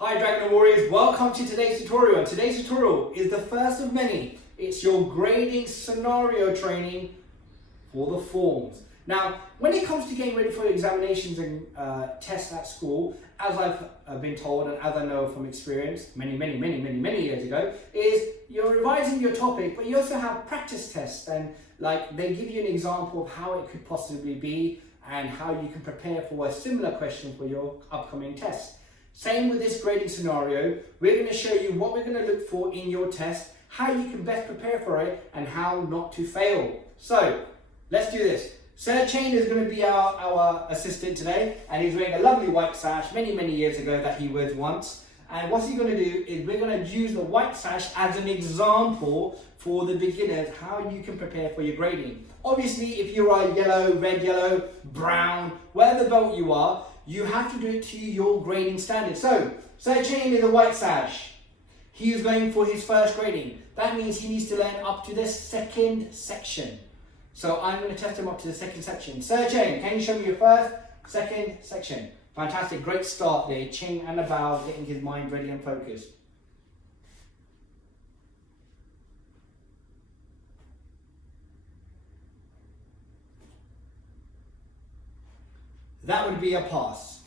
Hi Dragon Warriors, welcome to today's tutorial. Today's tutorial is the first of many. It's your grading scenario training for the forms. Now, when it comes to getting ready for examinations and tests at school, as I've been told and as I know from experience many years ago, is you're revising your topic, but you also have practice tests, and like they give you an example of how it could possibly be and how you can prepare for a similar question for your upcoming test. Same with this grading scenario. We're going to show you what we're going to look for in your test, how you can best prepare for it, and how not to fail. So, let's do this. Sir Chain is going to be our assistant today, and he's wearing a lovely white sash many years ago that he wore once. And what he's going to do is we're going to use the white sash as an example for the beginners, how you can prepare for your grading. Obviously, if you are yellow, red, yellow, brown, whatever belt you are, you have to do it to your grading standard. So, Sir Chain is a white sash. He is going for his first grading. That means he needs to learn up to the second section. So I'm going to test him up to the second section. Sir Chain, can you show me your first, second section? Fantastic, great start there. Ching and a bow, getting his mind ready and focused. That would be a pass.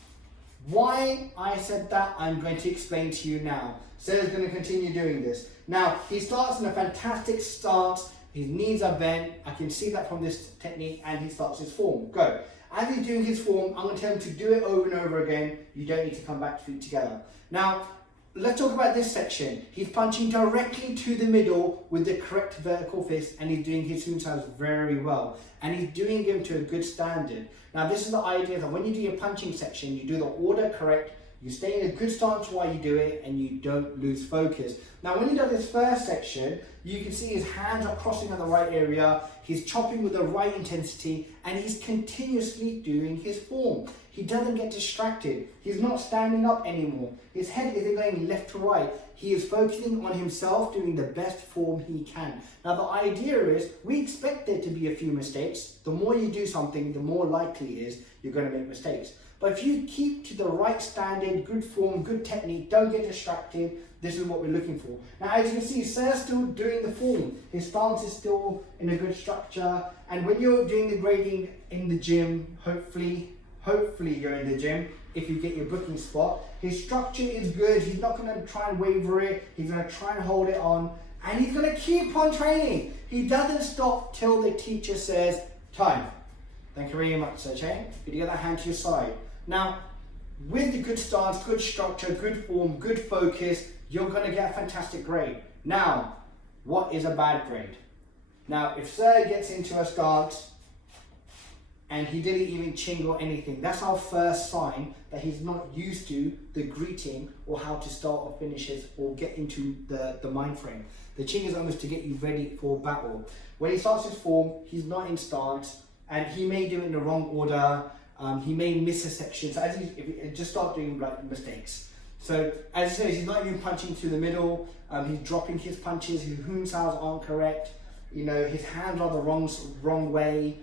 Why I said that, I'm going to explain to you now. Sir's going to continue doing this. Now, he starts in a fantastic stance. His knees are bent. I can see that from this technique, and he starts his form. Go. As he's doing his form, I'm going to tell him to do it over and over again. You don't need to come back to feet together. Now, let's talk about this section. He's punching directly to the middle with the correct vertical fist, and he's doing his Hunsaus very well. And he's doing them to a good standard. Now, this is the idea that when you do your punching section, you do the order correct, you stay in a good stance while you do it, and you don't lose focus. Now, when he does this first section, you can see his hands are crossing at the right area, he's chopping with the right intensity, and he's continuously doing his form. He doesn't get distracted. He's not standing up anymore. His head isn't going left to right. He is focusing on himself, doing the best form he can. Now, the idea is we expect there to be a few mistakes. The more you do something, the more likely it is you're going to make mistakes. But if you keep to the right standard, good form, good technique, don't get distracted, this is what we're looking for. Now, as you can see, Sir's still doing the form. His stance is still in a good structure. And when you're doing the grading in the gym, hopefully you're in the gym, if you get your booking spot, his structure is good. He's not going to try and waver it. He's going to try and hold it on. And he's going to keep on training. He doesn't stop till the teacher says, time. Thank you very much, Sir Chain. You get that hand to your side. Now, with the good stance, good structure, good form, good focus, you're going to get a fantastic grade. Now, what is a bad grade? Now, if Sir gets into a stance and he didn't even ching or anything, that's our first sign that he's not used to the greeting or how to start or finish it or get into the mind frame. The ching is almost to get you ready for battle. When he starts his form, he's not in stance, and he may do it in the wrong order. He may miss a section. So as he just start doing like mistakes. So as he says, he's not even punching through the middle. He's dropping his punches. His Hunsaus aren't correct. You know, his hands are the wrong way.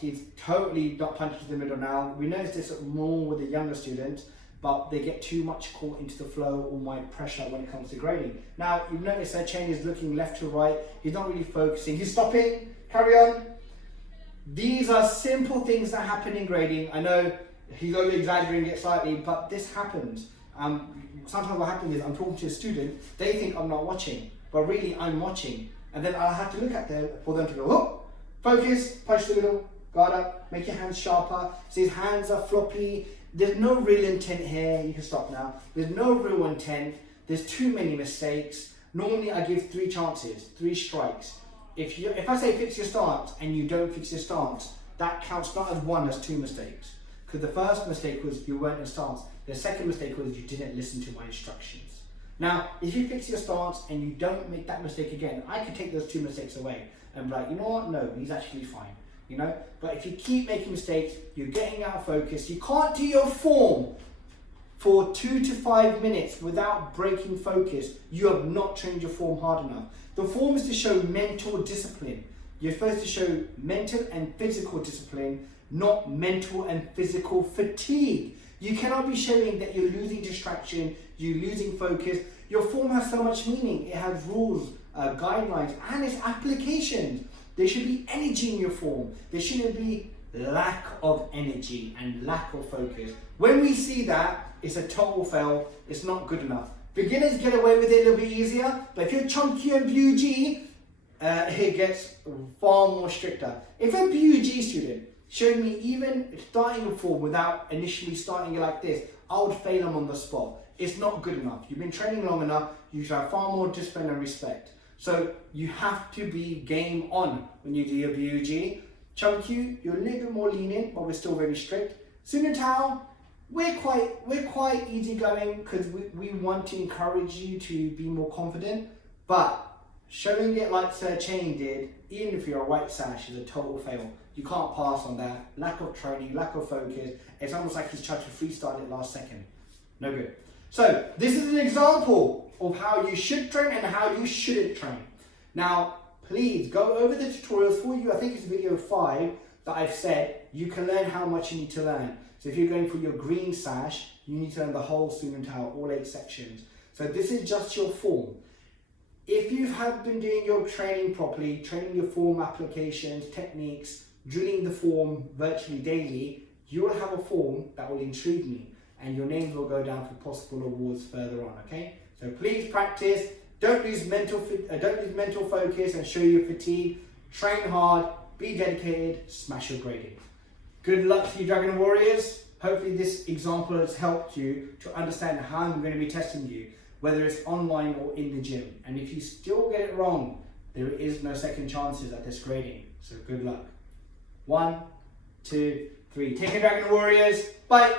He's totally not punching through the middle now. We notice this more with the younger students, but they get too much caught into the flow or mind pressure when it comes to grading. Now, you've noticed that Chain is looking left to right. He's not really focusing. He's stopping. Carry on. These are simple things that happen in grading. I know he's over exaggerating it slightly, but this happens. Sometimes what happens is I'm talking to a student, they think I'm not watching, but really I'm watching. And then I'll have to look at them for them to go, oh, focus, punch the middle, guard up, make your hands sharper. So his hands are floppy. There's no real intent here. You can stop now. There's no real intent. There's too many mistakes. Normally I give 3 chances, 3 strikes. If I say fix your stance and you don't fix your stance, that counts not as 1, as 2 mistakes. Because the first mistake was you weren't in stance. The second mistake was you didn't listen to my instructions. Now, if you fix your stance and you don't make that mistake again, I could take those 2 mistakes away and be like, you know what? No, he's actually fine. You know? But if you keep making mistakes, you're getting out of focus. You can't do your form for 2 to 5 minutes without breaking focus. You have not trained your form hard enough. The form is to show mental discipline. You're supposed to show mental and physical discipline, not mental and physical fatigue. You cannot be showing that you're losing distraction, you're losing focus. Your form has so much meaning. It has rules, guidelines, and its applications. There should be energy in your form. There shouldn't be lack of energy and lack of focus. When we see that, it's a total fail. It's not good enough. Beginners get away with it a little bit easier, but if you're chunky and BUG, it gets far more stricter. If a BUG student showed me even starting a form without initially starting it like this, I would fail them on the spot. It's not good enough. You've been training long enough, you should have far more discipline and respect. So you have to be game on when you do your BUG. Chunky, you're a little bit more lenient, but we're still very strict. Sun and Tao, we're quite easygoing because we want to encourage you to be more confident, but showing it like Sir Chain did, even if you're a white sash, is a total fail. You can't pass on that. Lack of training, lack of focus. It's almost like he's tried to freestyle it last second. No good. So this is an example of how you should train and how you shouldn't train. Now, please go over the tutorials for you. I think it's video 5 that I've said you can learn how much you need to learn. So if you're going for your green sash, you need to learn the whole Sun and Tao, all 8 sections. So this is just your form. If you have been doing your training properly, training your form applications, techniques, drilling the form virtually daily, you will have a form that will intrigue me and your names will go down for possible awards further on, okay? So please practice, don't lose mental focus and show your fatigue, train hard, be dedicated, smash your grading. Good luck to you, Dragon Warriors. Hopefully this example has helped you to understand how I'm going to be testing you, whether it's online or in the gym. And if you still get it wrong, there is no second chances at this grading. So good luck. 1, 2, 3. Take care, Dragon Warriors. Bye.